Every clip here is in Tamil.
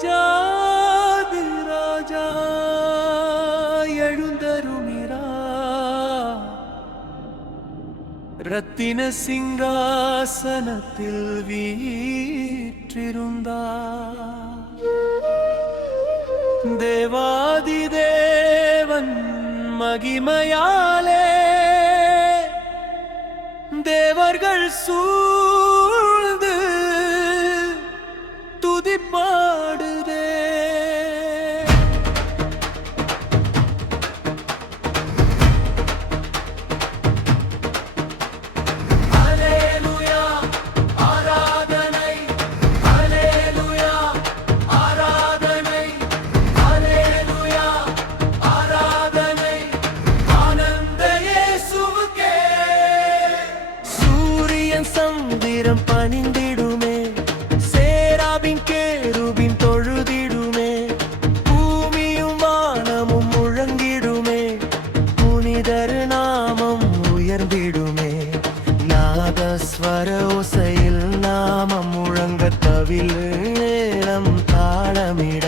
ராஜாதி ராஜா எழுந்தருளிரா ரத்தின சிங்காசனத்தில் வீற்றிருந்தார். தேவாதி தேவன் மகிமையாலே தேவர்கள் சூழ்ந்து துதிப்பாடுதே. சந்திரம் பணிந்திடுமே, சேராபின் கேருபின் தொழுதிடுமே, பூமியும் வானமும் முழங்கிடுமே, புனிதர் நாமம் உயர்ந்திடுமே. நாதஸ்வர ஓசையில் நாமம் முழங்க தவில் நேரம் தாளமிட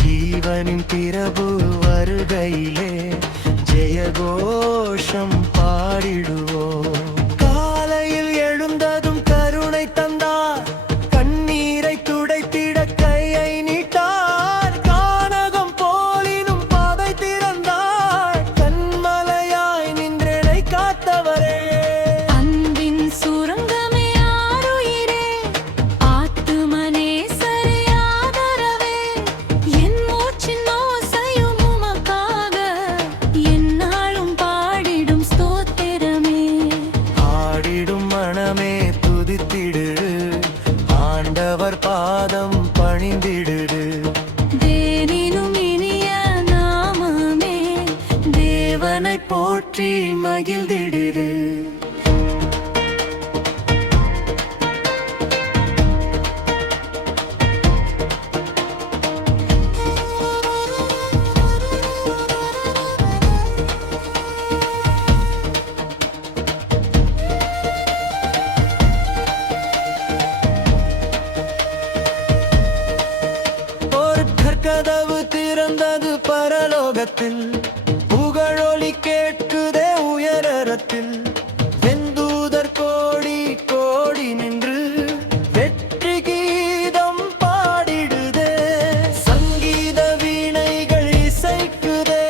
ஜீவனின் பிரபு வருகையிலே ஜெயகோஷம் பாடிடுவோம். ஆண்டவர் பாதம் பணிந்திடு. தேனினும் இனிய நாமமே தேவனை போற்றி மகிழ்ந்திடு. கதவு திறந்தது பரலோகத்தில், புகழொலி கேட்குதே உயரத்தில். வெந்தூதர் கோடி கோடி நின்று வெற்றி கீதம் பாடிடுதே. சங்கீத வீணைகள் இசைக்குதே,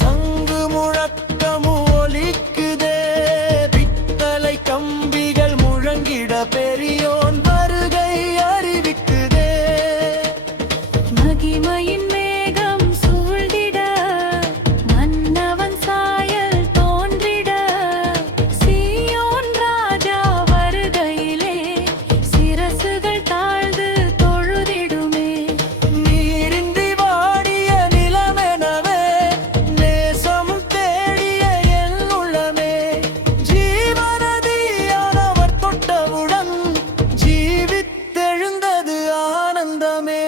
சங்கு முழக்கமு ஒலிக்குதே. பித்தளை கம்பிகள் முழங்கிட பெரியோன் வருகை அறிவிக்குதே. மகிமையின் மேகம் சூழ்ந்திட மன்னவன் சாயல் தோன்றிட சீயோன் ராஜா வருகையிலே சிரசுகள் தாழ்ந்து தொழுதிடுமே. நீரின்றி வாடிய நிலமெனவே நேசம் தேடிய என் உள்ளமே ஜீவநதியானவர் தொட்டவுடன் ஜீவித்தெழுந்தது ஆனந்தமே.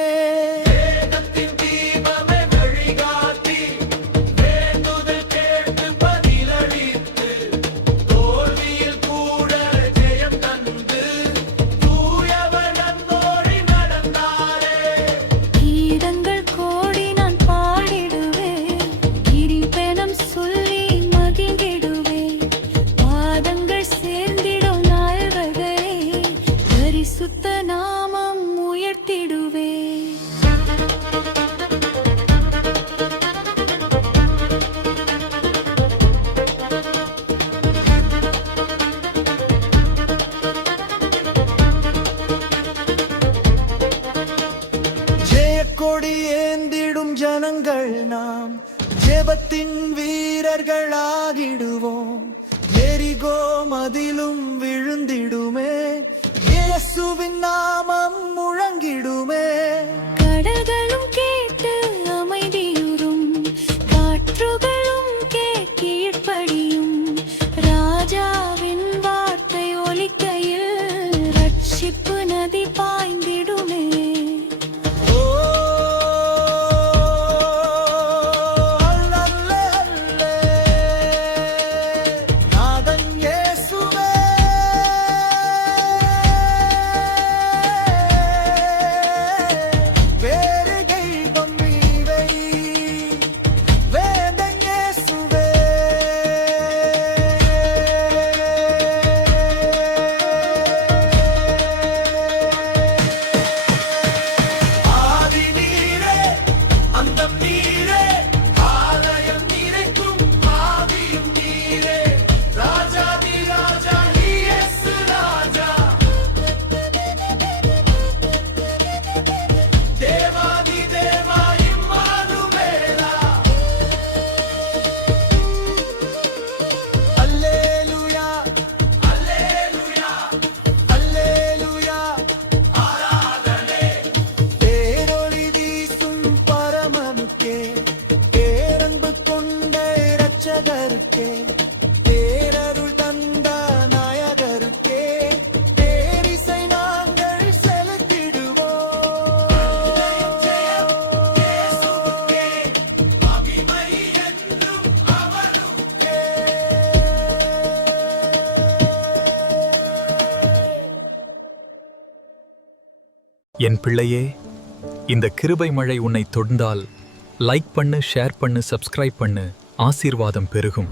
கொடி ஏந்திடும் ஜனங்கள் நாம் ஜெபத்தின் வீரர்களாகிடுவோம். எரிகோ மதிலும் விழுந்திடுமே, இயேசுவின் நாமம் முழங்கிடுமே. கடல்களும் கேட்டு அமைதியுறும், காற்றுகளும் கீழ்ப்படியும். ராஜாவின் வார்த்தை ஒலிக்கையில் ரட்சிப்பு நதி பாய்ந்திடுமே. நீரே ஆலயம் நிறைக்கும் ஆவியும் நீரே ராஜாதி ராஜா இயேசு ராஜா தேவாதி தேவா இம்மானுவேலா அல்லேலூயா அல்லேலூயா அல்லேலூயா ஆராதனை பேரொளி வீசும் பரமனுக்கே பேரன்பு கொண்ட இரட்சகருக்கே பேரருள் தந்த நாயகருக்கே பேரிசை நாங்கள் செலுத்திடுவோம் இயேசுவுக்கே மகிமை என்றும் அவருக்கே என் பிள்ளையே, இந்த கிருபை மழை உன்னை தொடுந்தால் லைக் பண்ணு, ஷேர் பண்ணு, சப்ஸ்கிரைப் பண்ணு. ஆசீர்வாதம் பெருகும்.